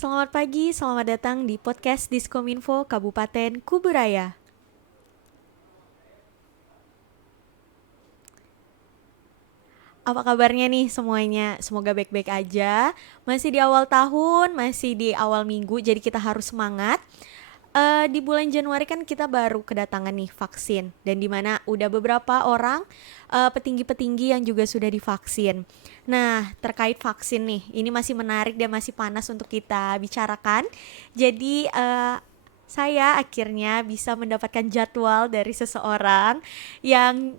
Selamat pagi, selamat datang di podcast Diskominfo Kabupaten Kuburaya. Apa kabarnya nih semuanya? Semoga baik-baik aja. Masih di awal tahun, masih di awal minggu, jadi kita harus semangat. Di bulan Januari kan kita baru kedatangan nih vaksin, dan dimana udah beberapa orang petinggi-petinggi yang juga sudah divaksin. Nah, terkait vaksin nih, ini masih menarik dan masih panas untuk kita bicarakan. Jadi saya akhirnya bisa mendapatkan jadwal dari seseorang yang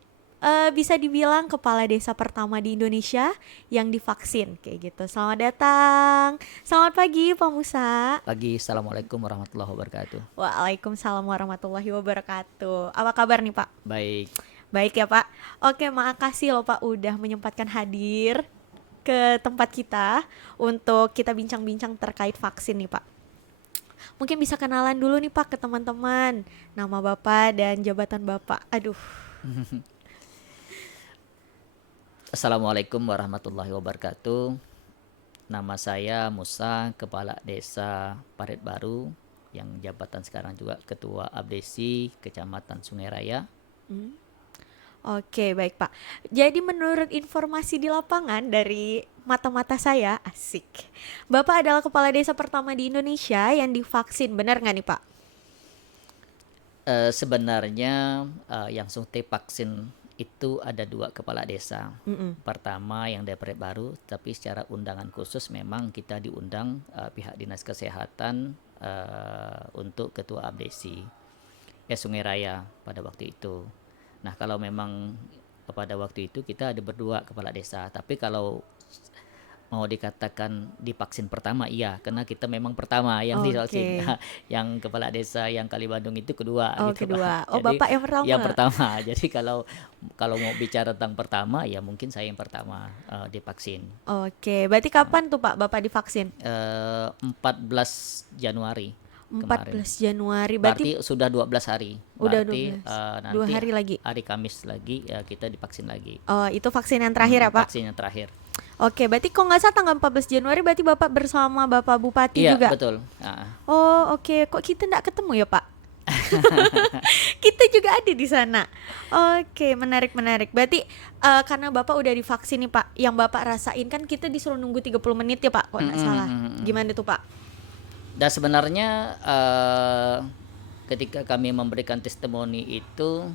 bisa dibilang kepala desa pertama di Indonesia yang divaksin kayak gitu. Selamat datang. Selamat pagi Pak Musa. Pagi, Assalamualaikum warahmatullahi wabarakatuh. Waalaikumsalam warahmatullahi wabarakatuh. Apa kabar nih Pak? Baik, Baik ya Pak. Oke, makasih loh Pak udah menyempatkan hadir ke tempat kita untuk kita bincang-bincang terkait vaksin nih Pak. Mungkin bisa kenalan dulu nih Pak ke teman-teman. Nama Bapak dan jabatan Bapak. Aduh. Assalamualaikum warahmatullahi wabarakatuh. Nama saya Musa, Kepala Desa Parit Baru, yang jabatan sekarang juga Ketua Abdesi Kecamatan Sungai Raya. Oke, baik Pak. Jadi menurut informasi di lapangan dari mata-mata saya, asik. Bapak adalah kepala desa pertama di Indonesia yang divaksin, benar nggak nih Pak? Sebenarnya yang suntik vaksin itu ada 2 kepala desa. Pertama yang dari Parit Baru, tapi secara undangan khusus memang kita diundang pihak Dinas Kesehatan untuk Ketua Abdesi Sungai Raya pada waktu itu. Nah, kalau memang pada waktu itu kita ada berdua kepala desa, tapi kalau mau dikatakan divaksin pertama, iya, karena kita memang pertama yang divaksin. Oke. Yang kepala desa yang Kali Bandung itu kedua Oh, gitu, Pak. kedua. Oh, Jadi Bapak yang pertama. yang pertama. Jadi kalau kalau mau bicara tentang pertama, ya mungkin saya yang pertama divaksin. Oke, berarti kapan tuh Pak Bapak divaksin? 14 Januari kemarin. 14 Januari. Berarti sudah 12 hari. Udah Berarti 12. nanti 2 hari lagi. hari Kamis lagi kita divaksin lagi. Oh, itu vaksin yang terakhir ya Pak? Vaksin yang terakhir. Oke, berarti kok nggak salah tanggal 14 Januari berarti Bapak bersama Bapak Bupati Iya, juga? betul. Oh, oke. Kok kita nggak ketemu ya Pak? Kita juga ada di sana. Oke, menarik. Berarti karena Bapak udah divaksin nih Pak, yang Bapak rasain kan kita disuruh nunggu 30 menit ya Pak, kok nggak salah. Gimana tuh Pak? Dan sebenarnya ketika kami memberikan testimoni itu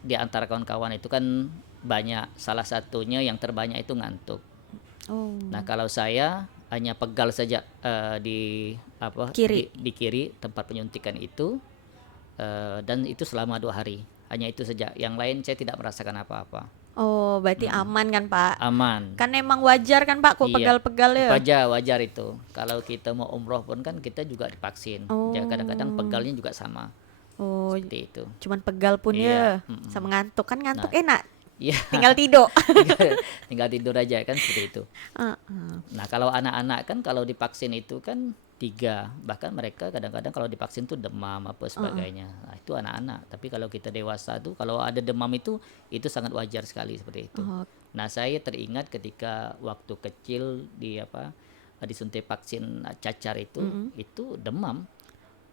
di antara kawan-kawan itu kan banyak, salah satunya yang terbanyak itu ngantuk. Oh, Nah, kalau saya hanya pegal saja di Kiri. di kiri tempat penyuntikan itu, dan itu selama 2 hari. Hanya itu saja. Yang lain saya tidak merasakan apa-apa. oh, berarti aman kan Pak? Aman. Kan emang wajar kan Pak kok Iya, pegal-pegal ya? wajar itu. Kalau kita mau umroh pun kan kita juga divaksin. Ya, kadang-kadang pegalnya juga sama. Oh, Seperti itu. cuman pegal pun Iya, ya. Sama ngantuk kan ngantuk Nah. enak. Iya, Tinggal tidur. tinggal tidur aja kan seperti itu. Heeh. Nah, kalau anak-anak kan kalau divaksin itu kan 3, bahkan mereka kadang-kadang kalau divaksin tuh demam apa sebagainya. Nah, itu anak-anak. Tapi kalau kita dewasa tuh kalau ada demam itu sangat wajar sekali seperti itu. Oh, Nah, saya teringat ketika waktu kecil disuntik vaksin cacar itu demam.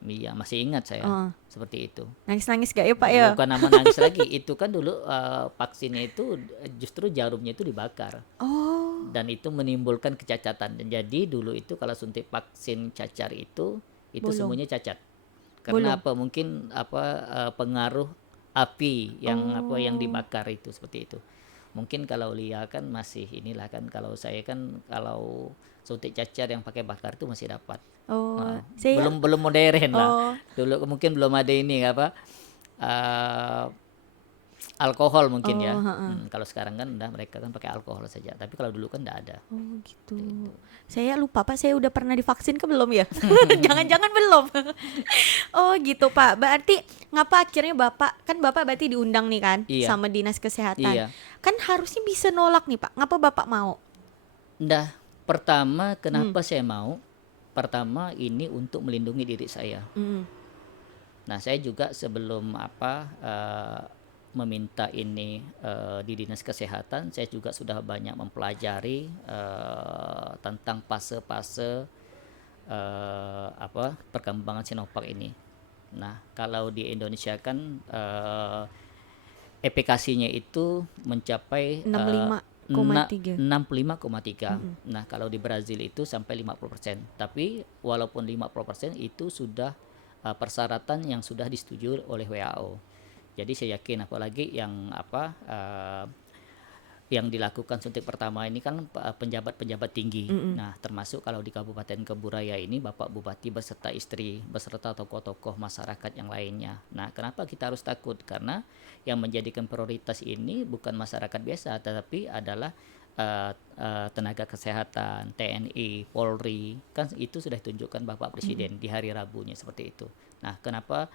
Iya, masih ingat saya seperti itu. Nangis-nangis gak ya Pak ya? Bukan nama nangis lagi, itu kan dulu vaksinnya itu justru jarumnya itu dibakar. Oh, Dan itu menimbulkan kecacatan. Dan jadi dulu itu kalau suntik vaksin cacar itu Bolong. semuanya cacat. Karena Bolong. mungkin pengaruh api yang dibakar itu seperti itu. Mungkin kalau Lia kan masih inilah kan, kalau saya kan kalau suntik cacar yang pakai bakar itu masih dapat. Oh, Nah, saya belum modern lah. Oh. Dulu mungkin belum ada ini alkohol mungkin ya. Kalau sekarang kan udah mereka kan pakai alkohol saja. Tapi kalau dulu kan enggak ada. Oh gitu. Saya lupa Pak, saya udah pernah divaksin ke belum ya? Jangan-jangan belum. Oh gitu Pak. Berarti ngapa akhirnya Bapak berarti diundang nih kan Iya. sama Dinas Kesehatan. Iya. Kan harusnya bisa nolak nih Pak. Ngapa Bapak mau? Nah, pertama kenapa saya mau? Pertama ini untuk melindungi diri saya. Nah, saya juga sebelum meminta ini di Dinas Kesehatan, saya juga sudah banyak mempelajari tentang tentang fase-fase perkembangan Sinovac ini. Nah, kalau di Indonesia kan efikasinya itu mencapai 65,3. 65,3. Nah, kalau di Brazil itu sampai 50%. Tapi walaupun 50% itu sudah persyaratan yang sudah disetujui oleh WHO. Jadi saya yakin apalagi yang dilakukan suntik pertama ini kan penjabat-penjabat tinggi. Nah, termasuk kalau di Kabupaten Keburaya ini Bapak Bupati beserta istri, beserta tokoh-tokoh masyarakat yang lainnya. Nah, kenapa kita harus takut? Karena yang menjadikan prioritas ini bukan masyarakat biasa, tetapi adalah tenaga kesehatan, TNI, Polri. Kan itu sudah ditunjukkan Bapak Presiden di hari Rabunya seperti itu. Nah, kenapa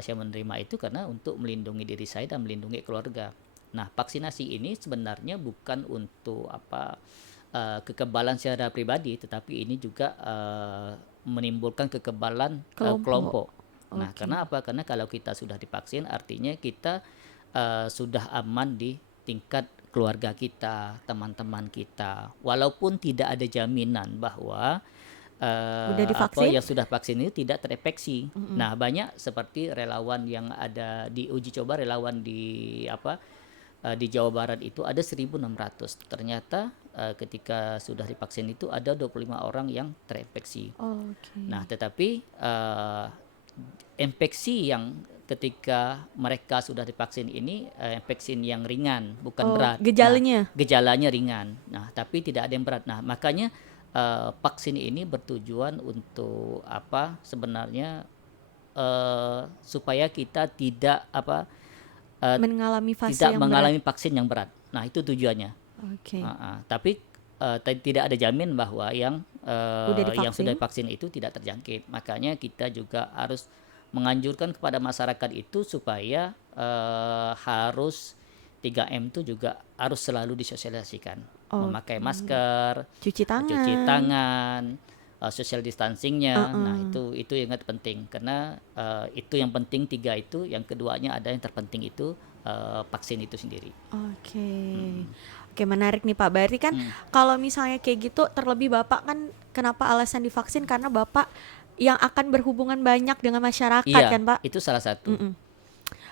saya menerima itu? Karena untuk melindungi diri saya dan melindungi keluarga. Nah, vaksinasi ini sebenarnya bukan untuk kekebalan secara pribadi, tetapi ini juga menimbulkan kekebalan kelompok. Nah, karena apa? Karena kalau kita sudah divaksin, artinya kita sudah aman di tingkat keluarga kita, teman-teman kita. Walaupun tidak ada jaminan bahwa Udah divaksin? yang sudah vaksin itu tidak terinfeksi. Nah, banyak seperti relawan yang ada di uji coba, relawan di Jawa Barat itu ada 1.600. Ternyata ketika sudah divaksin itu ada 25 orang yang terinfeksi. Nah, tetapi infeksi yang ketika mereka sudah divaksin ini infeksi yang ringan, bukan berat. Gejalanya? Nah, gejalanya ringan. Nah, tapi tidak ada yang berat. Nah, makanya vaksin ini bertujuan untuk sebenarnya supaya kita tidak mengalami fase tidak yang mengalami berat. vaksin yang berat. Nah, itu tujuannya. Tapi tidak ada jamin bahwa yang sudah divaksin itu tidak terjangkit. Makanya kita juga harus menganjurkan kepada masyarakat itu supaya harus 3M itu juga harus selalu disosialisasikan. Memakai masker, cuci tangan, social distancingnya. Nah, itu yang sangat penting karena itu yang penting 3 itu, yang keduanya ada yang terpenting itu vaksin itu sendiri. Oke, menarik nih Pak. Berarti kan kalau misalnya kayak gitu, terlebih Bapak kan kenapa alasan divaksin karena Bapak yang akan berhubungan banyak dengan masyarakat kan Pak? Itu salah satu.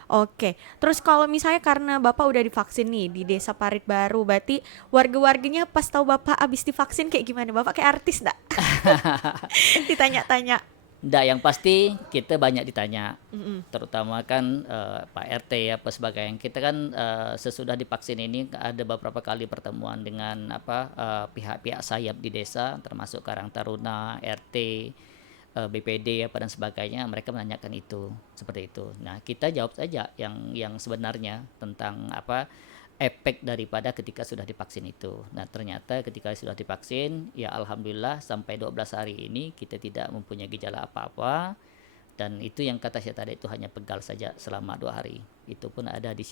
Oke, terus kalau misalnya karena Bapak udah divaksin nih di Desa Parit Baru, berarti warga-warganya pas tahu Bapak abis divaksin kayak gimana? Bapak kayak artis enggak? Ditanya-tanya. Nggak, yang pasti kita banyak ditanya, terutama kan Pak RT apa sebagainya. Kita kan sesudah divaksin ini ada beberapa kali pertemuan dengan pihak-pihak sayap di desa, termasuk Karang Taruna, RT, BPD dan sebagainya. Mereka menanyakan itu seperti itu. Nah, kita jawab saja yang sebenarnya tentang efek daripada ketika sudah divaksin itu. Nah, ternyata ketika sudah divaksin, ya alhamdulillah sampai 12 hari ini kita tidak mempunyai gejala apa-apa. Dan itu yang kata saya tadi itu hanya pegal saja selama 2 hari. Itu pun ada di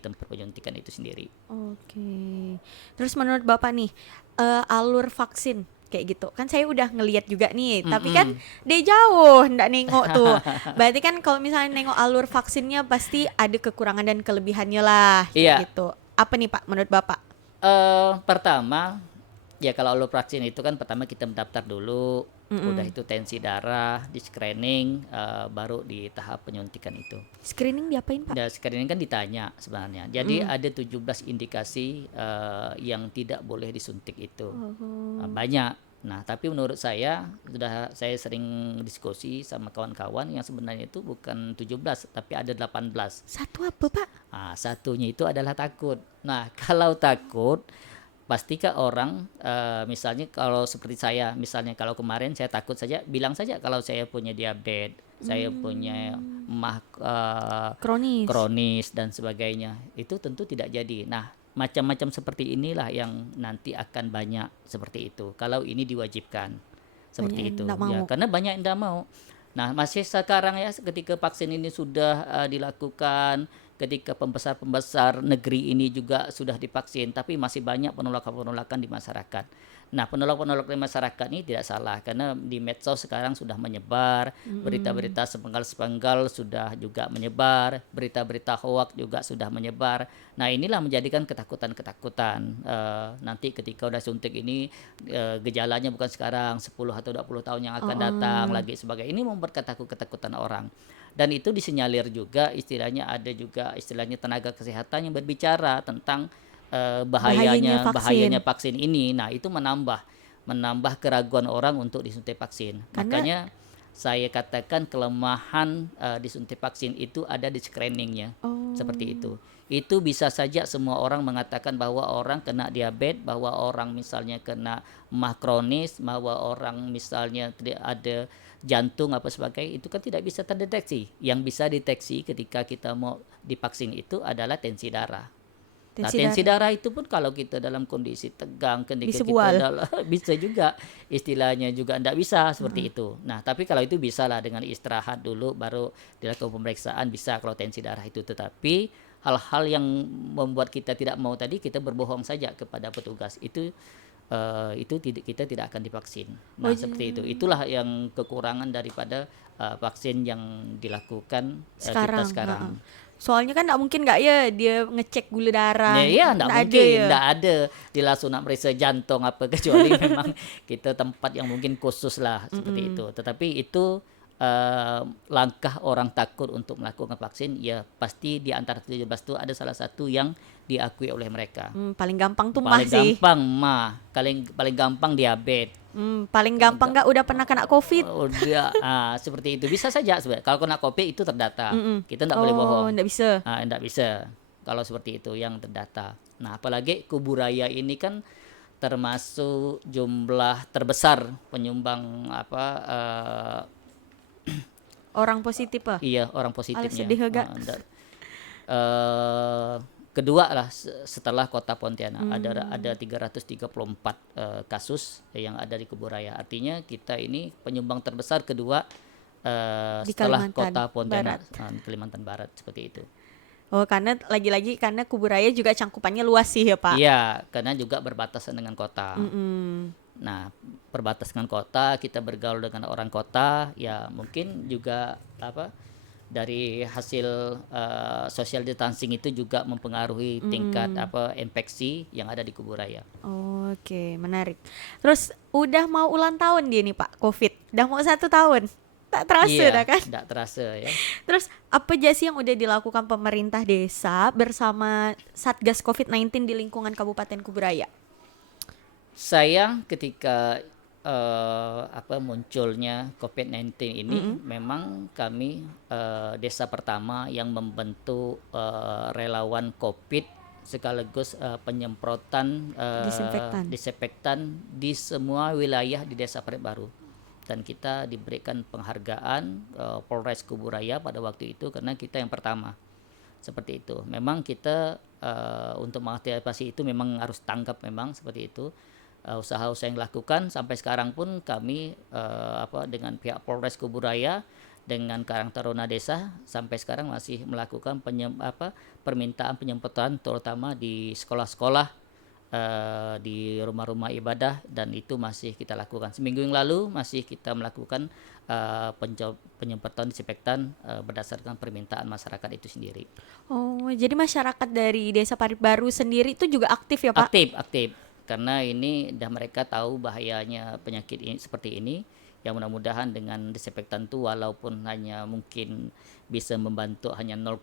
tempat penyuntikan itu sendiri. Terus menurut Bapak nih, alur vaksin kayak gitu kan saya udah ngelihat juga nih, tapi kan dia jauh ndak nengok tuh. Berarti kan kalau misalnya nengok alur vaksinnya pasti ada kekurangan dan kelebihannya lah gitu. Apa nih Pak menurut Bapak? Pertama ya, kalau alur vaksin itu kan pertama kita mendaftar dulu, udah itu tensi darah, di screening, baru di tahap penyuntikan itu. Screening diapain Pak? Screening kan ditanya sebenarnya. Jadi ada 17 indikasi yang tidak boleh disuntik itu. Banyak. Nah, tapi menurut saya sering diskusi sama kawan-kawan yang sebenarnya itu bukan 17 tapi ada 18. Satu apa Pak? Satunya itu adalah takut. Nah, kalau takut pastikan orang misalnya kalau seperti saya, misalnya kalau kemarin saya takut saja, bilang saja kalau saya punya diabetes, saya punya kronis dan sebagainya, itu tentu tidak jadi. Nah, macam-macam seperti inilah yang nanti akan banyak seperti itu kalau ini diwajibkan seperti itu ya, karena banyak yang tidak mau. Nah, masih sekarang ya ketika vaksin ini sudah dilakukan, ketika pembesar-pembesar negeri ini juga sudah divaksin, tapi masih banyak penolakan-penolakan di masyarakat. Nah, penolak-penolak dari masyarakat ini tidak salah karena di medsos sekarang sudah menyebar, berita-berita sepenggal-sepenggal sudah juga menyebar, berita-berita hoak juga sudah menyebar. Nah, inilah menjadikan ketakutan-ketakutan. Nanti ketika udah suntik ini gejalanya bukan sekarang, 10 atau 20 tahun yang akan datang lagi sebagai ini membuat ketakutan orang. Dan itu disinyalir juga istilahnya ada juga istilahnya tenaga kesehatan yang berbicara tentang Bahayanya bahayanya vaksin. vaksin ini. Nah, itu menambah keraguan orang untuk disuntik vaksin. Karena Makanya saya katakan kelemahan disuntik vaksin itu ada di screeningnya. Seperti oh, itu. Itu bisa saja semua orang mengatakan bahwa orang kena diabetes, bahwa orang misalnya kena mah kronis, bahwa orang misalnya tidak ada jantung apa sebagainya, itu kan tidak bisa terdeteksi. Yang bisa deteksi ketika kita mau divaksin itu adalah tensi darah. Nah, tensi tensi darah darah itu pun kalau kita dalam kondisi tegang, ketika bisa kita bual. dalam bisa juga istilahnya juga tidak bisa seperti itu. Nah, tapi kalau itu bisa lah dengan istirahat dulu baru dilakukan pemeriksaan bisa kalau tensi darah itu. Tetapi hal-hal yang membuat kita tidak mau tadi kita berbohong saja kepada petugas itu kita tidak akan divaksin. Oh, Nah, seperti itu. Itulah yang kekurangan daripada vaksin yang dilakukan kita sekarang, heeh. sekarang. Soalnya kan nggak mungkin nggak ya dia ngecek gula Ya, darah, iya, enggak nggak ada mungkin, ya. enggak ada di langsung nak meriksa jantung apa kecuali memang kita tempat yang mungkin khusus lah seperti itu. Tetapi itu langkah orang takut untuk melakukan vaksin ya pasti di antara 17 itu ada salah satu yang diakui oleh mereka. Paling gampang tuh mah Paling sih. gampang paling paling gampang diabetes. Paling gampang nggak udah pernah kena COVID. Udah seperti itu bisa saja sebenarnya. Kalau kena COVID itu terdata. Kita enggak boleh Oh, bohong. nggak bisa. Enggak bisa. Kalau seperti itu yang terdata. Nah, apalagi Kuburaya ini kan termasuk jumlah terbesar penyumbang Orang positif ah. iya orang Alah positifnya. sedih agak. Eh, kedua lah setelah kota Pontianak ada 334 kasus yang ada di Kuburaya. Artinya kita ini penyumbang terbesar kedua Di setelah Kalimantan kota Pontianak, Barat. Kalimantan Barat seperti itu. Oh, karena lagi-lagi karena Kuburaya juga cangkupannya luas sih ya, Pak. Iya, karena juga berbatasan dengan kota. Mm-mm. Nah, berbatasan dengan kota, kita bergaul dengan orang kota, ya mungkin juga dari hasil social distancing itu juga mempengaruhi tingkat infeksi yang ada di Kuburaya. Oke, menarik. Terus udah mau ulang tahun dia nih Pak, COVID. Udah mau 1 tahun. Tak terasa dah Iya, kan? tidak terasa ya. Terus apa aja sih yang udah dilakukan pemerintah desa bersama Satgas COVID-19 di lingkungan Kabupaten Kuburaya? Sayang ketika munculnya COVID-19 ini memang kami desa pertama yang membentuk relawan COVID sekaligus penyemprotan Disinfektan. disinfektan di semua wilayah di Desa Parit Baru. Dan kita diberikan penghargaan Polres Kuburaya pada waktu itu karena kita yang pertama. Seperti itu. Memang kita untuk mengantisipasi itu memang harus tanggap memang seperti itu. Usaha-usaha yang dilakukan sampai sekarang pun kami dengan pihak Polres Kuburaya dengan Karang Taruna Desa sampai sekarang masih melakukan permintaan penyemprotan terutama di sekolah-sekolah, di rumah-rumah ibadah dan itu masih kita lakukan. Seminggu yang lalu masih kita melakukan penyemprotan disinfektan berdasarkan permintaan masyarakat itu sendiri. Oh, jadi masyarakat dari Desa Parit Baru sendiri itu juga aktif ya, Pak? Aktif karena ini dah mereka tahu bahayanya penyakit ini seperti ini. Yang mudah-mudahan dengan disinfektan itu walaupun hanya mungkin bisa membantu hanya 0,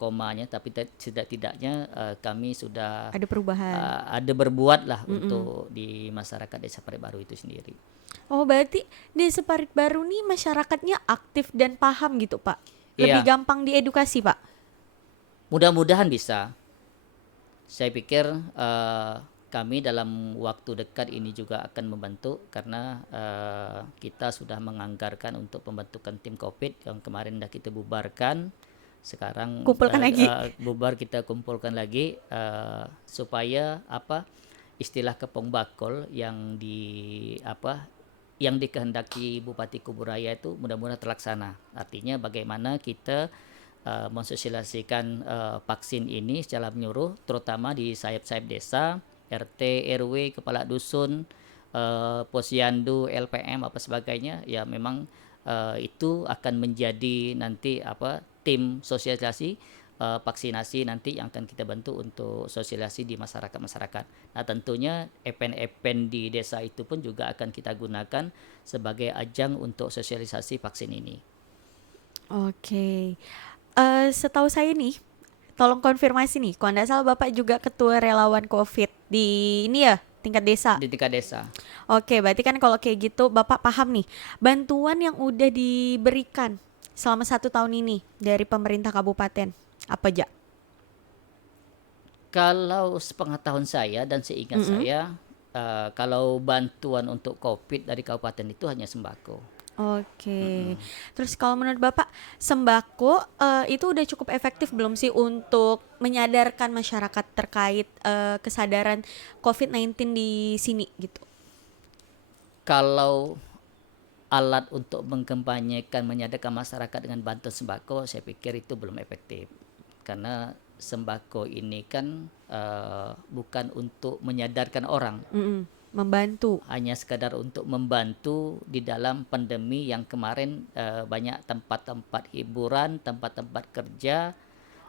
tapi tidak-tidaknya kami sudah Ada perubahan. ada berbuat lah untuk di masyarakat Desa Parit Baru itu sendiri. Oh, berarti Desa Parit Baru nih masyarakatnya aktif dan paham gitu, Pak. Lebih Iya, gampang diedukasi, Pak. mudah-mudahan bisa. Saya pikir kami dalam waktu dekat ini juga akan membantu karena kita sudah menganggarkan untuk pembentukan tim COVID yang kemarin dah kita bubarkan. Sekarang Kumpulkan lagi. bubar kita kumpulkan lagi supaya istilah kepong bakol yang yang dikehendaki Bupati Kuburaya itu mudah-mudahan terlaksana. Artinya bagaimana kita mensosialisasikan vaksin ini secara menyeluruh terutama di sayap-sayap desa, RT, RW, kepala dusun, posyandu, LPM apa sebagainya, ya memang itu akan menjadi nanti tim sosialisasi vaksinasi nanti yang akan kita bentuk untuk sosialisasi di masyarakat. Nah tentunya event-event di desa itu pun juga akan kita gunakan sebagai ajang untuk sosialisasi vaksin ini. Oke. Setahu saya nih, tolong konfirmasi nih, kalau nggak salah Bapak juga ketua relawan COVID di ini ya, tingkat desa. Di tingkat desa. Oke, berarti kan kalau kayak gitu Bapak paham nih, bantuan yang udah diberikan selama 1 tahun ini dari pemerintah kabupaten, apa aja? Kalau sepengetahuan saya dan seingat Mm-mm. saya, kalau bantuan untuk COVID dari kabupaten itu hanya sembako. Oke, terus kalau menurut Bapak, sembako itu udah cukup efektif belum sih untuk menyadarkan masyarakat terkait kesadaran COVID-19 di sini gitu? Kalau alat untuk mengkampanyekan menyadarkan masyarakat dengan bantuan sembako, saya pikir itu belum efektif. Karena sembako ini kan bukan untuk menyadarkan orang, Mm-mm. Membantu hanya sekadar untuk membantu di dalam pandemi yang kemarin banyak tempat-tempat hiburan, tempat-tempat kerja,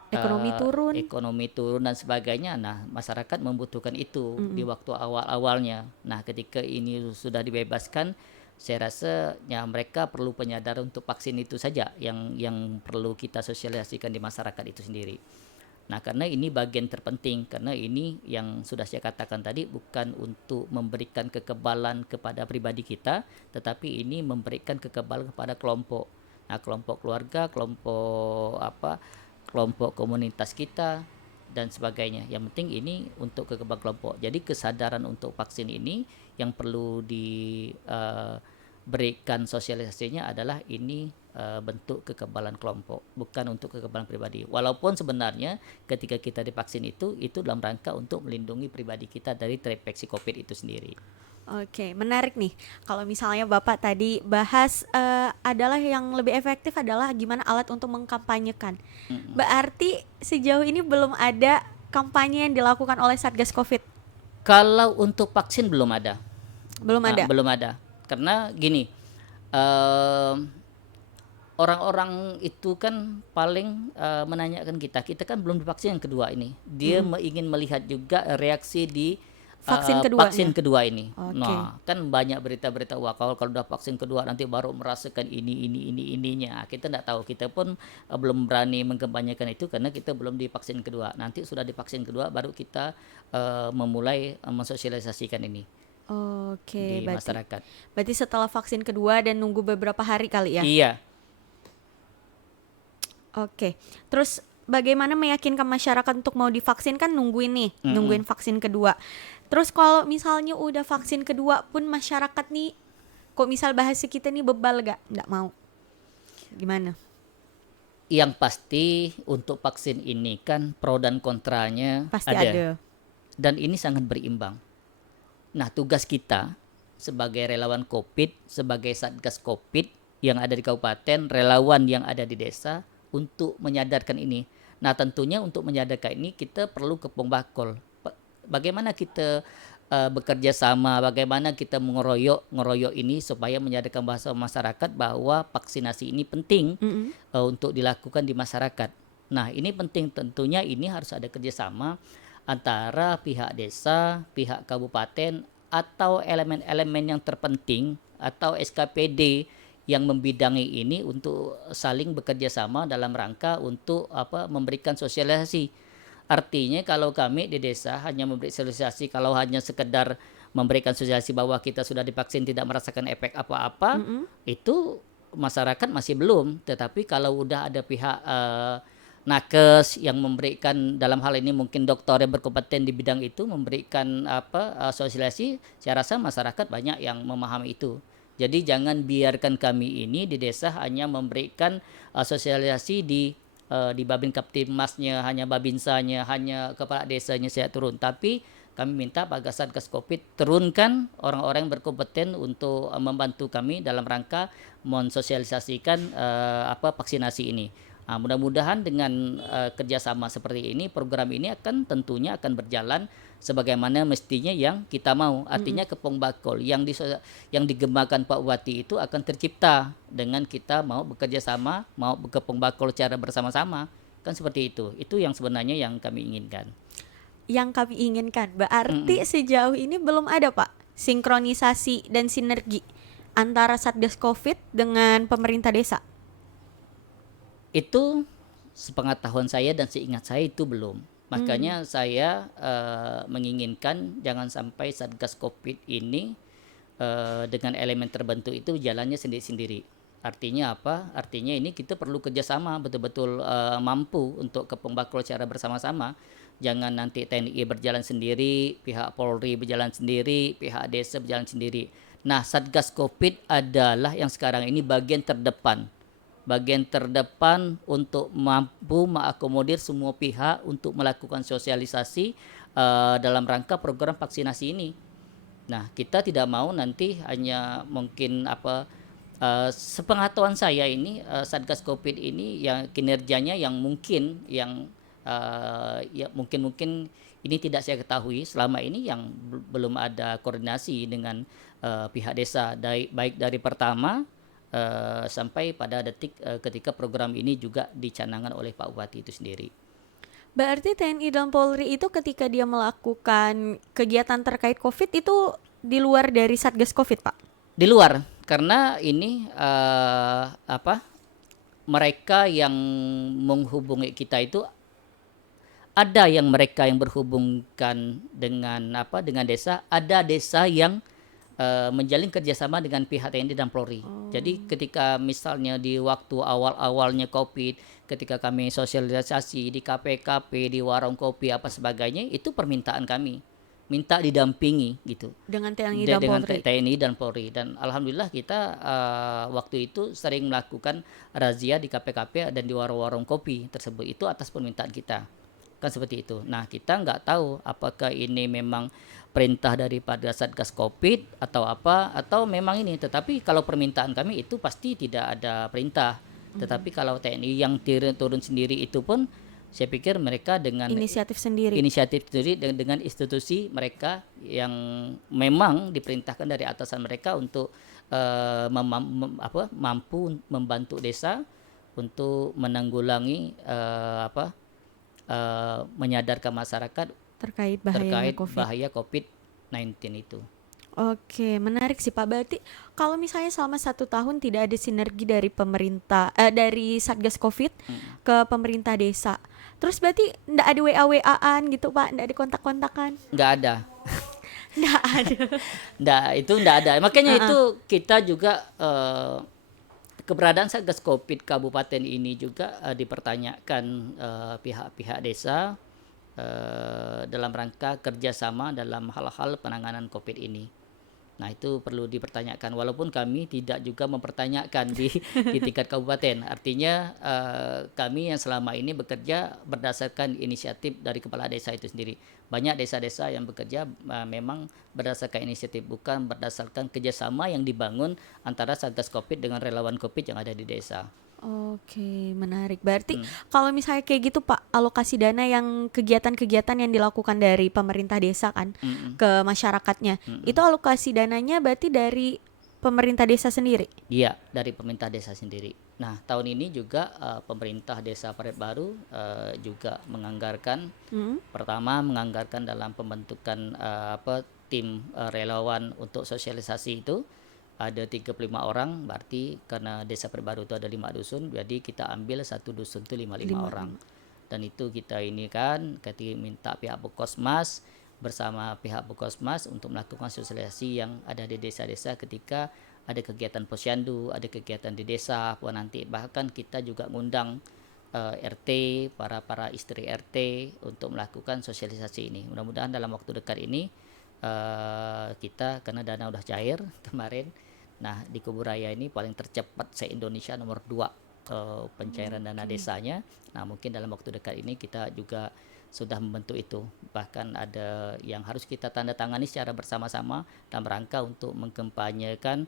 ekonomi turun. ekonomi turun dan sebagainya. Nah, masyarakat membutuhkan itu di waktu awal-awalnya. Nah, ketika ini sudah dibebaskan, saya rasa ya mereka perlu penyadaran untuk vaksin itu saja yang perlu kita sosialisasikan di masyarakat itu sendiri. Nah, karena ini bagian terpenting, karena ini yang sudah saya katakan tadi bukan untuk memberikan kekebalan kepada pribadi kita, tetapi ini memberikan kekebalan kepada kelompok. Nah, kelompok keluarga, kelompok komunitas kita dan sebagainya. Yang penting ini untuk kekebalan kelompok. Jadi kesadaran untuk vaksin ini yang perlu diberikan sosialisasinya adalah ini bentuk kekebalan kelompok, bukan untuk kekebalan pribadi. Walaupun sebenarnya ketika kita divaksin itu dalam rangka untuk melindungi pribadi kita dari terinfeksi COVID itu sendiri. Oke, menarik nih. Kalau misalnya Bapak tadi bahas adalah yang lebih efektif adalah gimana alat untuk mengkampanyekan. Berarti sejauh ini belum ada kampanye yang dilakukan oleh Satgas COVID. Kalau untuk vaksin belum ada. Belum ada. Belum ada. Karena gini, orang-orang itu kan paling menanyakan kita kan belum divaksin yang kedua ini. Dia ingin melihat juga reaksi di Vaksin keduanya. vaksin kedua ini. Oke. Nah, kan banyak berita-berita wah kalau udah vaksin kedua nanti baru merasakan ininya. Kita tidak tahu, kita pun belum berani mengkampanyekan itu karena kita belum divaksin kedua. Nanti sudah divaksin kedua baru kita memulai mensosialisasikan ini Oke, di masyarakat. berarti setelah vaksin kedua dan nunggu beberapa hari kali ya. Iya. Oke, terus bagaimana meyakinkan masyarakat untuk mau divaksin kan nungguin nih, nungguin vaksin kedua. Terus kalau misalnya udah vaksin kedua pun masyarakat nih, kok misal bahasa kita nih bebal nggak mau, gimana? Yang pasti untuk vaksin ini kan pro dan kontranya Pasti ada. dan ini sangat berimbang. Nah, tugas kita sebagai relawan COVID, sebagai Satgas COVID yang ada di kabupaten, relawan yang ada di desa untuk menyadarkan ini. Nah, tentunya untuk menyadarkan ini kita perlu kepong bakol. Bagaimana kita bekerja sama, bagaimana kita ngeroyok ini supaya menyadarkan bahasa masyarakat bahwa vaksinasi ini penting untuk dilakukan di masyarakat. Nah, ini penting, tentunya ini harus ada kerjasama antara pihak desa, pihak kabupaten, atau elemen-elemen yang terpenting atau SKPD yang membidangi ini untuk saling bekerja sama dalam rangka untuk memberikan sosialisasi. Artinya kalau kami di desa hanya memberi sosialisasi, kalau hanya sekedar memberikan sosialisasi bahwa kita sudah divaksin tidak merasakan efek apa-apa, itu masyarakat masih belum. Tetapi kalau udah ada pihak nakes yang memberikan, dalam hal ini mungkin dokter yang berkompeten di bidang itu memberikan sosialisasi, saya rasa masyarakat banyak yang memahami itu. Jadi jangan biarkan kami ini di desa hanya memberikan sosialisasi di Babin Kaptimmasnya, hanya Babinsanya, hanya kepala desanya saya turun. Tapi kami minta Pak Satgas Covid turunkan orang-orang yang berkompeten untuk membantu kami dalam rangka mensosialisasikan vaksinasi ini. Mudah-mudahan dengan kerjasama seperti ini, program ini tentunya akan berjalan sebagaimana mestinya yang kita mau. Artinya Kepong Bakol yang digemakan Pak Bupati itu akan tercipta dengan kita mau bekerja sama, mau Kepong Bakol secara bersama-sama. Kan seperti itu. Itu yang sebenarnya yang kami inginkan. Yang kami inginkan berarti Mm-mm. sejauh ini belum ada Pak sinkronisasi dan sinergi antara Satgas Covid dengan pemerintah desa. Itu sepengetahuan saya dan seingat saya itu belum. Makanya saya menginginkan jangan sampai Satgas Covid ini dengan elemen terbentuk itu jalannya sendiri-sendiri. Artinya apa? Artinya ini kita perlu kerjasama betul-betul mampu untuk Kepong Bakro secara bersama-sama. Jangan nanti TNI berjalan sendiri, pihak Polri berjalan sendiri, pihak desa berjalan sendiri. Nah, Satgas Covid adalah yang sekarang ini bagian terdepan untuk mampu mengakomodir semua pihak untuk melakukan sosialisasi dalam rangka program vaksinasi ini. Nah, kita tidak mau nanti hanya mungkin sepengetahuan saya ini Satgas Covid ini yang kinerjanya yang mungkin ya mungkin ini tidak saya ketahui selama ini yang belum ada koordinasi dengan pihak desa baik dari pertama sampai pada detik ketika program ini juga dicanangkan oleh Pak Bupati itu sendiri. Berarti TNI dan Polri itu ketika dia melakukan kegiatan terkait Covid itu di luar dari Satgas Covid, Pak? Di luar karena ini mereka yang menghubungi kita itu ada yang mereka yang berhubungkan dengan desa, ada desa yang menjalin kerjasama dengan pihak TNI dan Polri. Jadi ketika misalnya di waktu awal-awalnya COVID, ketika kami sosialisasi di KP-KP, di warung kopi apa sebagainya, itu permintaan kami, minta didampingi gitu. Dengan TNI dan Dengan Polri. TNI dan Polri, dan alhamdulillah kita waktu itu sering melakukan razia di KP-KP dan di warung-warung kopi tersebut itu atas permintaan kita. Kan seperti itu. Nah, kita nggak tahu apakah ini memang perintah daripada Satgas Covid atau apa, atau memang ini. Tetapi kalau permintaan kami itu pasti tidak ada perintah. Tetapi kalau TNI yang turun sendiri itu pun saya pikir mereka dengan Inisiatif sendiri. dengan institusi mereka yang memang diperintahkan dari atasan mereka untuk mampu membantu desa untuk menanggulangi menyadarkan masyarakat terkait terkait COVID. bahaya COVID-19 itu. Oke, menarik sih Pak. Berarti kalau misalnya selama 1 tahun tidak ada sinergi dari pemerintah, dari Satgas Covid ke pemerintah desa, terus berarti ndak ada WA-WA-an gitu Pak, ndak ada kontak-kontakan? Nggak ada. Ndak ada. Nggak ada. Makanya itu kita juga keberadaan Satgas Covid Kabupaten ini juga dipertanyakan pihak-pihak desa dalam rangka kerjasama dalam hal-hal penanganan COVID ini. Nah, itu perlu dipertanyakan walaupun kami tidak juga mempertanyakan di tingkat kabupaten. Artinya kami yang selama ini bekerja berdasarkan inisiatif dari kepala desa itu sendiri. Banyak desa-desa yang bekerja memang berdasarkan inisiatif, bukan berdasarkan kerjasama yang dibangun antara Satgas Covid dengan relawan Covid yang ada di desa. Oke, menarik. Berarti kalau misalnya kayak gitu Pak, alokasi dana yang kegiatan-kegiatan yang dilakukan dari pemerintah desa kan ke masyarakatnya, itu alokasi dananya berarti dari pemerintah desa sendiri? Iya, dari pemerintah desa sendiri. Nah, tahun ini juga pemerintah desa Parit Baru juga menganggarkan, pertama menganggarkan dalam pembentukan tim relawan untuk sosialisasi itu. Ada 35 orang, berarti karena desa Perbaru itu ada 5 dusun, jadi kita ambil satu dusun itu 5 orang. Dan itu kita ini kan ketika minta pihak Pukosmas bersama pihak Pukosmas untuk melakukan sosialisasi yang ada di desa-desa ketika ada kegiatan posyandu, ada kegiatan di desa, nanti bahkan kita juga ngundang RT, para istri RT untuk melakukan sosialisasi ini. Mudah-mudahan dalam waktu dekat ini kita, karena dana udah cair kemarin. Nah, di Kuburaya ini paling tercepat se-Indonesia nomor 2 pencairan dana desanya. Nah, mungkin dalam waktu dekat ini kita juga sudah membentuk itu. Bahkan ada yang harus kita tanda tangani secara bersama-sama dalam rangka untuk mengkampanyekan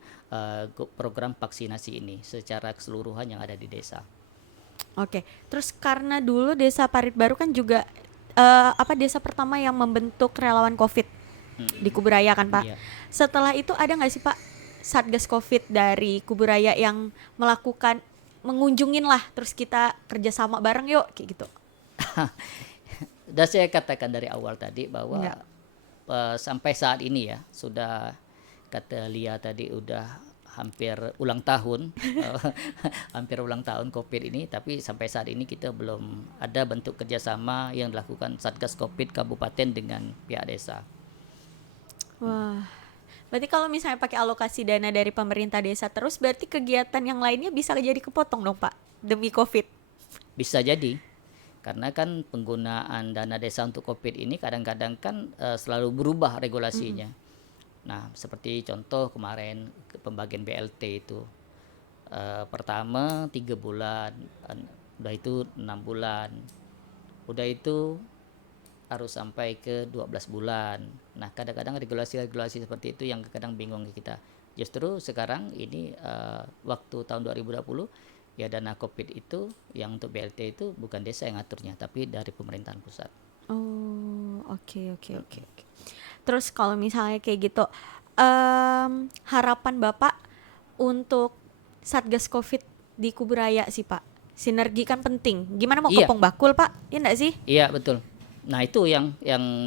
program vaksinasi ini secara keseluruhan yang ada di desa. Oke, terus karena dulu desa Parit Baru kan juga apa desa pertama yang membentuk relawan COVID di Kuburaya kan Pak. Iya. Setelah itu ada nggak sih Pak Satgas COVID dari Kuburaya yang melakukan mengunjungin lah, terus kita kerjasama bareng yuk kayak gitu? Sudah saya katakan dari awal tadi bahwa Enggak. sampai saat ini ya sudah, kata Lia tadi, udah hampir ulang tahun hampir ulang tahun COVID ini, tapi sampai saat ini kita belum ada bentuk kerjasama yang dilakukan Satgas COVID Kabupaten dengan pihak desa. Wah. Berarti kalau misalnya pakai alokasi dana dari pemerintah desa terus, berarti kegiatan yang lainnya bisa jadi kepotong dong Pak demi COVID. Bisa jadi, karena kan penggunaan dana desa untuk COVID ini kadang-kadang kan selalu berubah regulasinya. Nah, seperti contoh kemarin pembagian BLT itu, pertama 3 bulan, udah itu 6 bulan, udah itu harus sampai ke 12 bulan. Nah, kadang-kadang regulasi-regulasi seperti itu yang kadang bingung kita. Justru sekarang ini waktu tahun 2020 ya, dana COVID itu yang untuk BLT itu bukan desa yang ngaturnya, tapi dari pemerintahan pusat. Oh, oke oke oke oke. Terus kalau misalnya kayak gitu, harapan Bapak untuk Satgas COVID di Kuburaya sih Pak. Sinergi kan penting. Gimana mau Iya, kepong bakul Pak? Ya enggak sih? iya betul. Nah, itu yang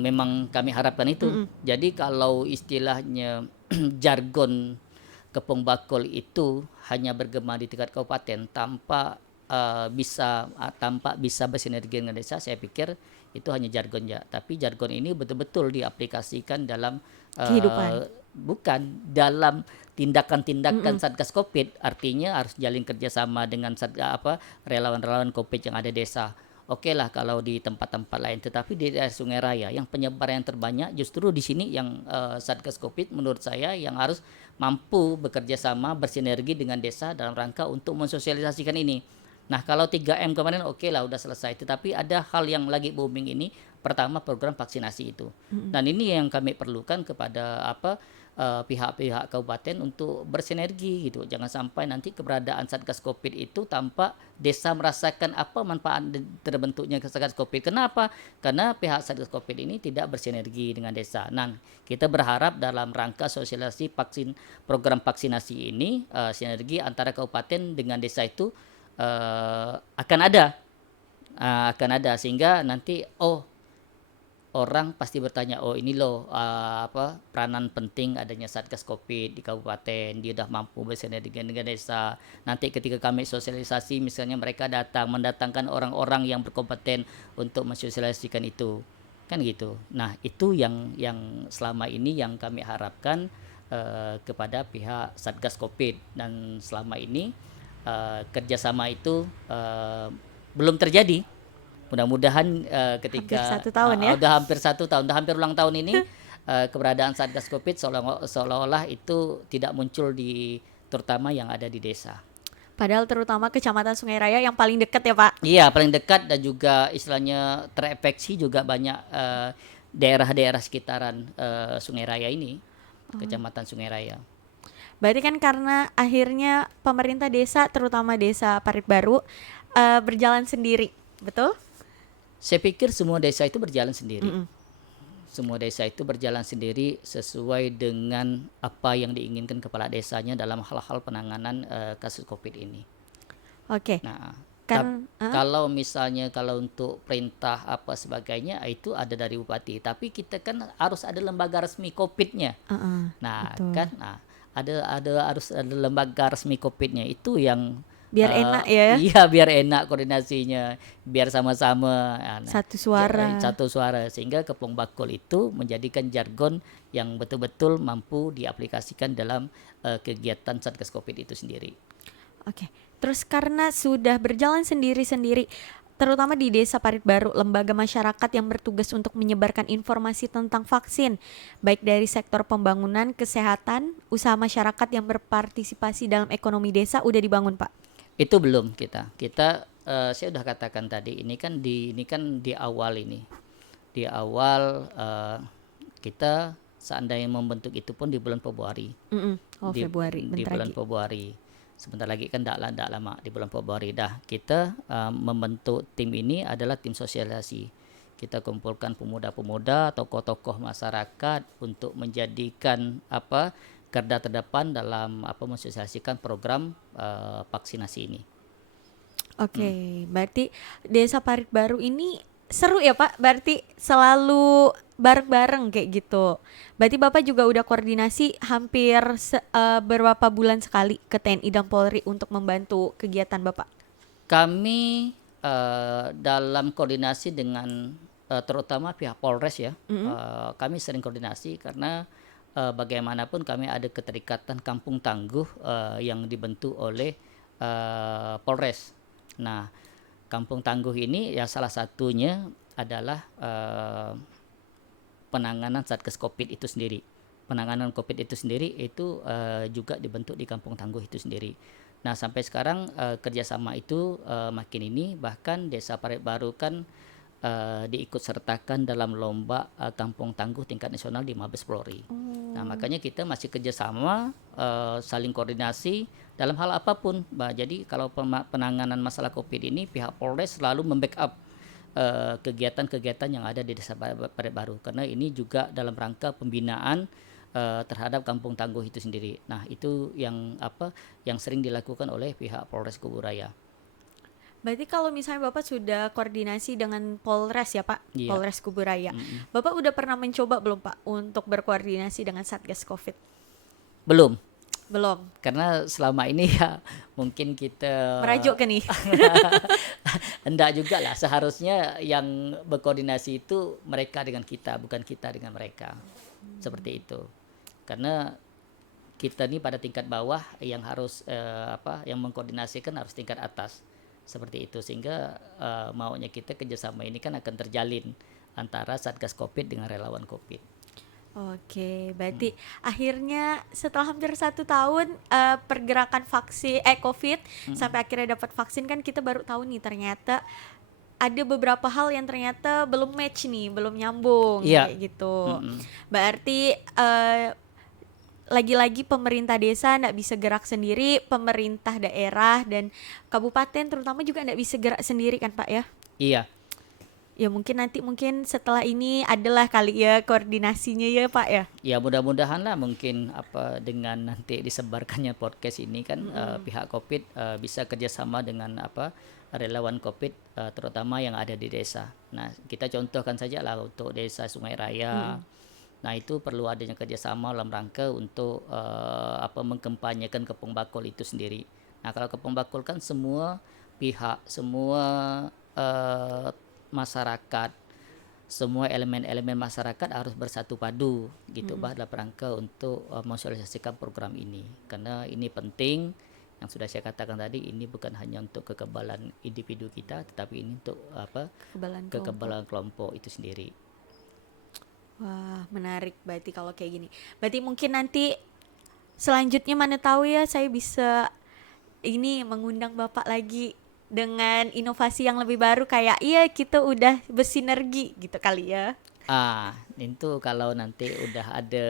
memang kami harapkan itu. Mm-mm. Jadi kalau istilahnya jargon kepong bakul itu hanya bergema di tingkat kabupaten tanpa bisa bersinergi dengan desa, saya pikir itu hanya jargon ya. Tapi jargon ini betul-betul diaplikasikan dalam Kehidupan. bukan dalam tindakan-tindakan Mm-mm. Satgas Covid, artinya harus jalin kerjasama dengan relawan-relawan Covid yang ada di desa. Oke lah kalau di tempat-tempat lain, tetapi di daerah Sungai Raya yang penyebaran yang terbanyak justru di sini yang Satgas Covid menurut saya yang harus mampu bekerja sama bersinergi dengan desa dalam rangka untuk mensosialisasikan ini. Nah, kalau 3M kemarin oke lah udah selesai, tetapi ada hal yang lagi booming ini. Pertama, program vaksinasi itu. Dan ini yang kami perlukan kepada pihak-pihak kabupaten untuk bersinergi gitu. Jangan sampai nanti keberadaan Satgas Covid itu tanpa desa merasakan apa manfaat terbentuknya Satgas Covid. Kenapa? Karena pihak Satgas Covid ini tidak bersinergi dengan desa. Nah, kita berharap dalam rangka sosialisasi program vaksinasi ini, sinergi antara kabupaten dengan desa itu akan ada sehingga nanti orang pasti bertanya, oh ini loh peranan penting adanya Satgas Covid di kabupaten, dia udah mampu bersinergi dengan desa. Nanti ketika kami sosialisasi, misalnya mereka mendatangkan orang-orang yang berkompeten untuk mensosialisasikan itu, kan gitu. Nah, itu yang selama ini yang kami harapkan kepada pihak Satgas Covid, dan selama ini kerjasama itu belum terjadi. Mudah-mudahan Hampir ketika 1 tahun ya. udah hampir 1 tahun, udah hampir ulang tahun ini, keberadaan Satgas Covid seolah-olah itu tidak muncul terutama yang ada di desa. Padahal terutama Kecamatan Sungai Raya yang paling dekat ya Pak. Iya, paling dekat dan juga istilahnya terefeksi juga banyak daerah-daerah sekitaran Sungai Raya ini, Kecamatan Sungai Raya. Berarti kan karena akhirnya pemerintah desa, terutama desa Parit Baru, berjalan sendiri, betul? Saya pikir semua desa itu berjalan sendiri. Mm-mm. Semua desa itu berjalan sendiri sesuai dengan apa yang diinginkan kepala desanya dalam hal-hal penanganan kasus Covid ini. Oke, Nah, kan kalau misalnya kalau untuk perintah apa sebagainya itu ada dari bupati, tapi kita kan harus ada lembaga resmi Covid-nya. Nah, betul. kan harus ada lembaga resmi Covid-nya itu yang Biar enak ya, iya, biar enak koordinasinya, biar sama-sama satu suara. satu suara, sehingga kepong bakul itu menjadikan jargon yang betul-betul mampu diaplikasikan dalam kegiatan Satgas Covid itu sendiri. Oke, terus karena sudah berjalan sendiri-sendiri, terutama di Desa Parit Baru, lembaga masyarakat yang bertugas untuk menyebarkan informasi tentang vaksin, baik dari sektor pembangunan, kesehatan, usaha masyarakat yang berpartisipasi dalam ekonomi desa udah dibangun, Pak? Itu belum saya sudah katakan tadi, ini kan di awal di awal kita seandainya membentuk itu pun di bulan Februari. Oh, Februari, Di bentar bulan lagi. Februari. Sebentar lagi kan tidak lama, di bulan Februari dah kita membentuk tim ini adalah tim sosialisasi. kita kumpulkan pemuda-pemuda, tokoh-tokoh masyarakat untuk menjadikan garda terdepan dalam mensosialisasikan program vaksinasi ini. Oke, berarti Desa Parit Baru ini seru ya Pak? Berarti selalu bareng-bareng kayak gitu. Berarti Bapak juga udah koordinasi hampir beberapa bulan sekali ke TNI dan Polri untuk membantu kegiatan Bapak. Kami dalam koordinasi dengan terutama pihak Polres ya, kami sering koordinasi karena bagaimanapun kami ada keterikatan kampung tangguh yang dibentuk oleh Polres. Nah, kampung tangguh ini ya salah satunya adalah penanganan Satgas Covid itu sendiri. Penanganan Covid itu sendiri itu juga dibentuk di kampung tangguh itu sendiri. Nah, sampai sekarang kerjasama itu makin ini, bahkan Desa Parit Baru kan diikut sertakan dalam lomba kampung tangguh tingkat nasional di Mabes Polri. Nah, makanya kita masih kerjasama, saling koordinasi dalam hal apapun. Jadi kalau penanganan masalah Covid ini, pihak Polres selalu membackup kegiatan-kegiatan yang ada di Desa Parit Baru, karena ini juga dalam rangka pembinaan terhadap kampung tangguh itu sendiri. Nah, itu yang sering dilakukan oleh pihak Polres Kuburaya. Berarti kalau misalnya Bapak sudah koordinasi dengan Polres ya Pak, Iya. Polres Kuburaya, Bapak udah pernah mencoba belum Pak untuk berkoordinasi dengan Satgas Covid? Belum, Belum. karena selama ini ya mungkin kita Merajuk ke nih. enggak juga lah, seharusnya yang berkoordinasi itu mereka dengan kita, bukan kita dengan mereka. Seperti itu. Karena kita nih pada tingkat bawah yang harus yang mengkoordinasikan harus tingkat atas. Seperti itu, sehingga maunya kita kerjasama ini kan akan terjalin antara Satgas Covid dengan relawan Covid. Oke, berarti akhirnya setelah hampir 1 tahun pergerakan vaksin COVID sampai akhirnya dapat vaksin, kan kita baru tahu nih ternyata ada beberapa hal yang ternyata belum match nih, belum nyambung Iya. kayak gitu. Berarti lagi-lagi pemerintah desa nggak bisa gerak sendiri, pemerintah daerah dan kabupaten terutama juga nggak bisa gerak sendiri kan Pak ya? Iya. Ya mungkin setelah ini adalah kali ya koordinasinya ya Pak ya. Ya mudah-mudahan lah, mungkin dengan nanti disebarkannya podcast ini kan pihak Covid bisa kerjasama dengan relawan Covid terutama yang ada di desa. Nah, kita contohkan saja lah untuk desa Sungai Raya. Nah, itu perlu adanya kerjasama dalam rangka untuk mengkampanyekan Kepong Bakul itu sendiri. Nah, kalau Kepong Bakul kan semua pihak, semua masyarakat, semua elemen-elemen masyarakat harus bersatu padu gitu dalam rangka untuk mensosialisasikan program ini, karena ini penting. Yang sudah saya katakan tadi, ini bukan hanya untuk kekebalan individu kita, tetapi ini untuk kekebalan kelompok itu sendiri. Wah, menarik berarti kalau kayak gini. Berarti mungkin nanti selanjutnya mana tahu ya saya bisa ini mengundang Bapak lagi dengan inovasi yang lebih baru, kayak iya kita udah bersinergi gitu kali ya. Itu kalau nanti udah ada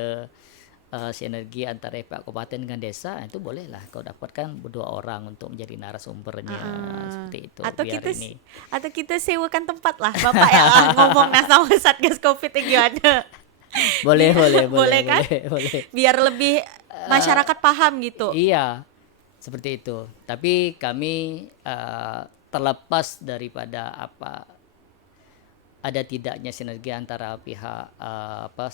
sinergi antara pihak kabupaten dengan desa, itu bolehlah kau dapatkan 2 orang untuk menjadi narasumbernya, seperti itu. Atau kita sewakan tempat lah Bapak ya ngomong sama Satgas Covid gimana. Boleh kan? Boleh. Biar lebih masyarakat paham gitu. Iya, seperti itu. Tapi kami terlepas daripada ada tidaknya sinergi antara pihak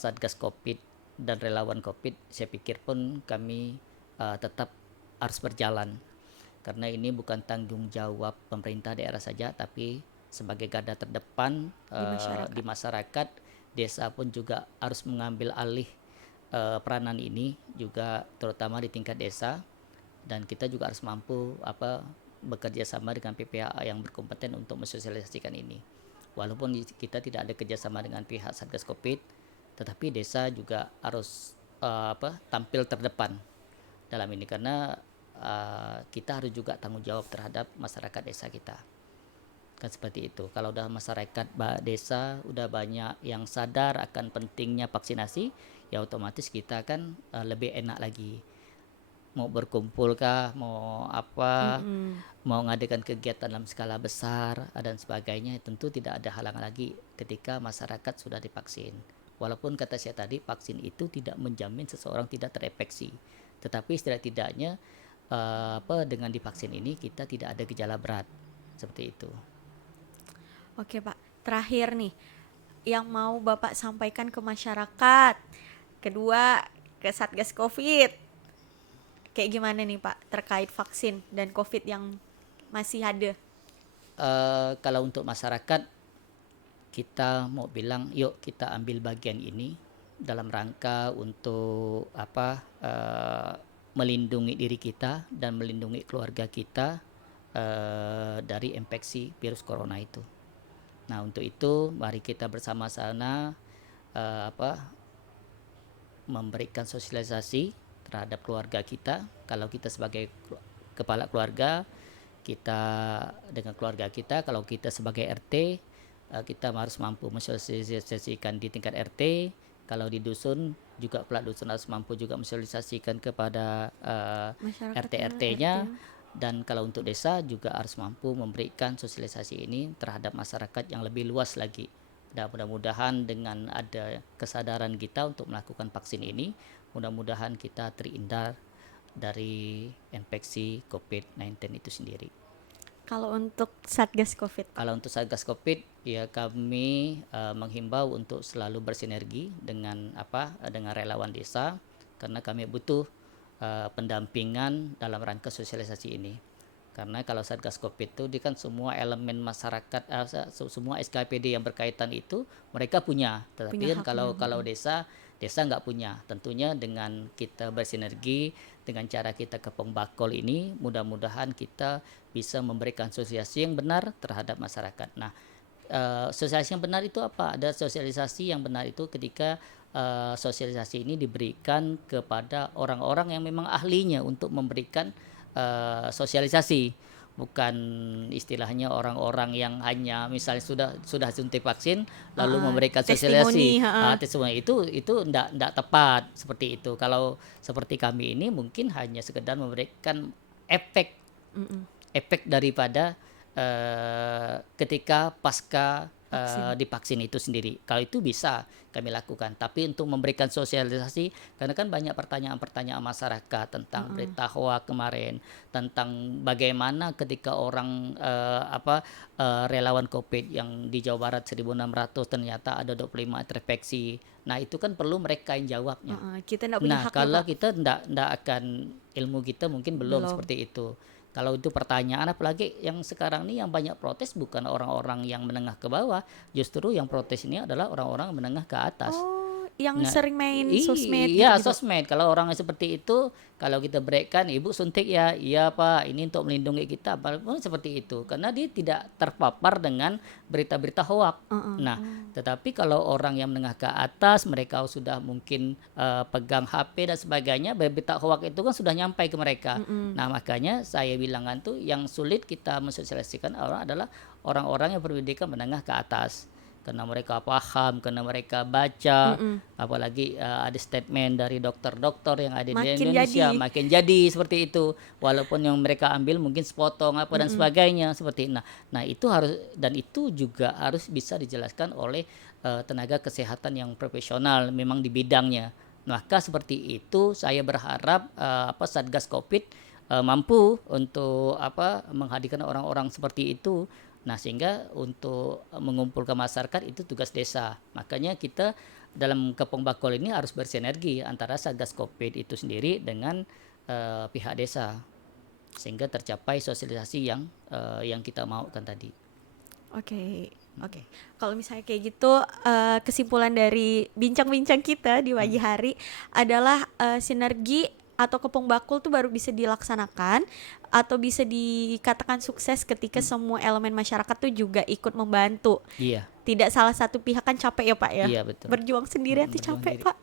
Satgas Covid dan relawan Covid, saya pikir pun kami tetap harus berjalan, karena ini bukan tanggung jawab pemerintah daerah saja, tapi sebagai garda terdepan di masyarakat, desa pun juga harus mengambil alih peranan ini juga, terutama di tingkat desa, dan kita juga harus mampu bekerja sama dengan PPHA yang berkompeten untuk mensosialisasikan ini. Walaupun kita tidak ada kerjasama dengan pihak Satgas Covid, tetapi desa juga harus tampil terdepan dalam ini, karena kita harus juga tanggung jawab terhadap masyarakat desa kita. Kan seperti itu. Kalau udah masyarakat desa udah banyak yang sadar akan pentingnya vaksinasi, ya otomatis kita kan lebih enak lagi mau berkumpul kah, mau apa, Mm-mm. mau ngadakan kegiatan dalam skala besar dan sebagainya, tentu tidak ada halangan lagi ketika masyarakat sudah divaksin. Walaupun kata saya tadi, vaksin itu tidak menjamin seseorang tidak terinfeksi, tetapi setidak-tidaknya dengan divaksin ini kita tidak ada gejala berat seperti itu. Oke Pak, terakhir nih yang mau Bapak sampaikan ke masyarakat, kedua ke Satgas Covid, kayak gimana nih Pak terkait vaksin dan Covid yang masih ada? Kalau untuk masyarakat, kita mau bilang yuk kita ambil bagian ini dalam rangka untuk melindungi diri kita dan melindungi keluarga kita dari infeksi virus corona itu. Nah, untuk itu mari kita bersama-sama memberikan sosialisasi terhadap keluarga kita. Kalau kita sebagai kepala keluarga, kita dengan keluarga kita, kalau kita sebagai RT, kita harus mampu mensosialisasikan di tingkat RT. Kalau di dusun juga pelak dusun harus mampu juga mensosialisasikan kepada Masyarakatnya, RT-RT-nya. RT. Dan kalau untuk desa juga harus mampu memberikan sosialisasi ini terhadap masyarakat yang lebih luas lagi. Dan mudah-mudahan dengan ada kesadaran kita untuk melakukan vaksin ini, mudah-mudahan kita terhindar dari infeksi COVID-19 itu sendiri. Kalau untuk Satgas Covid Pak? Kalau untuk Satgas Covid, ya kami menghimbau untuk selalu bersinergi dengan dengan relawan desa, karena kami butuh pendampingan dalam rangka sosialisasi ini. Karena kalau Satgas Covid itu dia kan semua elemen masyarakat, semua SKPD yang berkaitan itu mereka punya, tetapi Punya kan haknya. kalau desa nggak punya. Tentunya dengan kita bersinergi, dengan cara kita kepong bakol ini, mudah-mudahan kita bisa memberikan sosialisasi yang benar terhadap masyarakat. Nah, sosialisasi yang benar itu apa? Ada sosialisasi yang benar itu ketika sosialisasi ini diberikan kepada orang-orang yang memang ahlinya untuk memberikan sosialisasi, bukan istilahnya orang-orang yang hanya misalnya sudah suntik vaksin lalu memberikan sosialisasi. Testimoni, Testimoni itu enggak tepat seperti itu. Kalau seperti kami ini mungkin hanya sekedar memberikan efek daripada ketika pasca divaksin itu sendiri. Kalau itu bisa kami lakukan, tapi untuk memberikan sosialisasi, karena kan banyak pertanyaan-pertanyaan masyarakat tentang berita hoax kemarin, tentang bagaimana ketika orang relawan COVID yang di Jawa Barat 1.600 ternyata ada 25 terinfeksi. Nah, itu kan perlu mereka yang jawabnya. Kita nggak punya Nah, hak ya kalau Pak? kita ndak akan, ilmu kita mungkin belum seperti itu. Kalau itu pertanyaan, apalagi yang sekarang ini yang banyak protes bukan orang-orang yang menengah ke bawah, justru yang protes ini adalah orang-orang menengah ke atas. Oh, yang Nah, sering main sosmed iya, gitu-gitu. sosmed. Kalau orang seperti itu, kalau kita berikan, ibu suntik ya, iya Pak, ini untuk melindungi kita, apapun seperti itu, karena dia tidak terpapar dengan berita-berita hoak. Nah, tetapi kalau orang yang menengah ke atas, mereka sudah mungkin pegang HP dan sebagainya, berita hoak itu kan sudah nyampai ke mereka. Nah, makanya saya bilangan tuh yang sulit kita mensosialisasikan orang adalah orang-orang yang berpendidikan menengah ke atas. Karena mereka paham, karena mereka baca, apalagi ada statement dari dokter-dokter yang ada di Makin Indonesia, jadi. makin jadi seperti itu. Walaupun yang mereka ambil mungkin sepotong apa dan sebagainya seperti itu. Nah, itu harus, dan itu juga harus bisa dijelaskan oleh tenaga kesehatan yang profesional memang di bidangnya. Maka seperti itu saya berharap Satgas Covid mampu untuk menghadirkan orang-orang seperti itu. Nah, sehingga untuk mengumpulkan masyarakat itu tugas desa. Makanya kita dalam Kepong Bakol ini harus bersinergi antara Satgas Covid itu sendiri dengan pihak desa, sehingga tercapai sosialisasi yang kita maukan tadi. Oke. Kalau misalnya kayak gitu, kesimpulan dari bincang-bincang kita di pagi hari adalah sinergi atau kepong bakul tuh baru bisa dilaksanakan atau bisa dikatakan sukses ketika semua elemen masyarakat tuh juga ikut membantu. Iya. Tidak salah satu pihak kan capek ya Pak ya. Iya betul. Berjuang sendirian tuh Berjuang capek sendiri. Pak.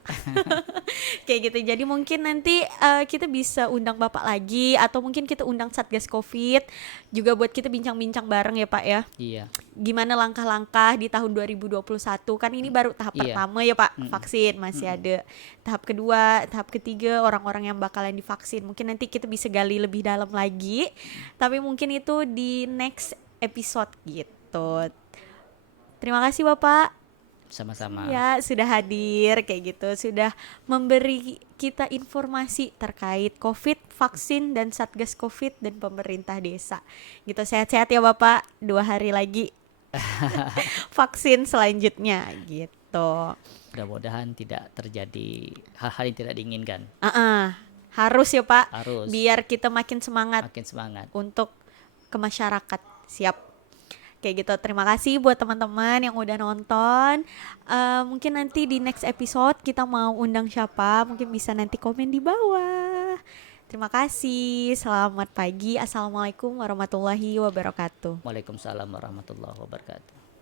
Kayak gitu. Jadi mungkin nanti kita bisa undang Bapak lagi atau mungkin kita undang Satgas Covid juga buat kita bincang-bincang bareng ya Pak ya. Iya. Gimana langkah-langkah di tahun 2021, kan ini baru tahap Iya. pertama ya Pak, vaksin masih ada tahap kedua, tahap ketiga orang-orang yang bakalan divaksin. Mungkin nanti kita bisa gali lebih dalam lagi, tapi mungkin itu di next episode gitu. Terima kasih Bapak Sama-sama. ya sudah hadir kayak gitu, sudah memberi kita informasi terkait COVID, vaksin dan Satgas COVID dan pemerintah desa. Gitu, sehat-sehat ya Bapak. 2 hari lagi vaksin selanjutnya gitu. Mudah-mudahan tidak terjadi hal-hal yang tidak diinginkan. Harus ya Pak, Harus. biar kita makin semangat Makin semangat. untuk ke masyarakat. Siap. Kayak gitu. Terima kasih buat teman-teman yang udah nonton. Mungkin nanti di next episode kita mau undang siapa, mungkin bisa nanti komen di bawah. Terima kasih. Selamat pagi. Assalamualaikum warahmatullahi wabarakatuh. Waalaikumsalam warahmatullahi wabarakatuh.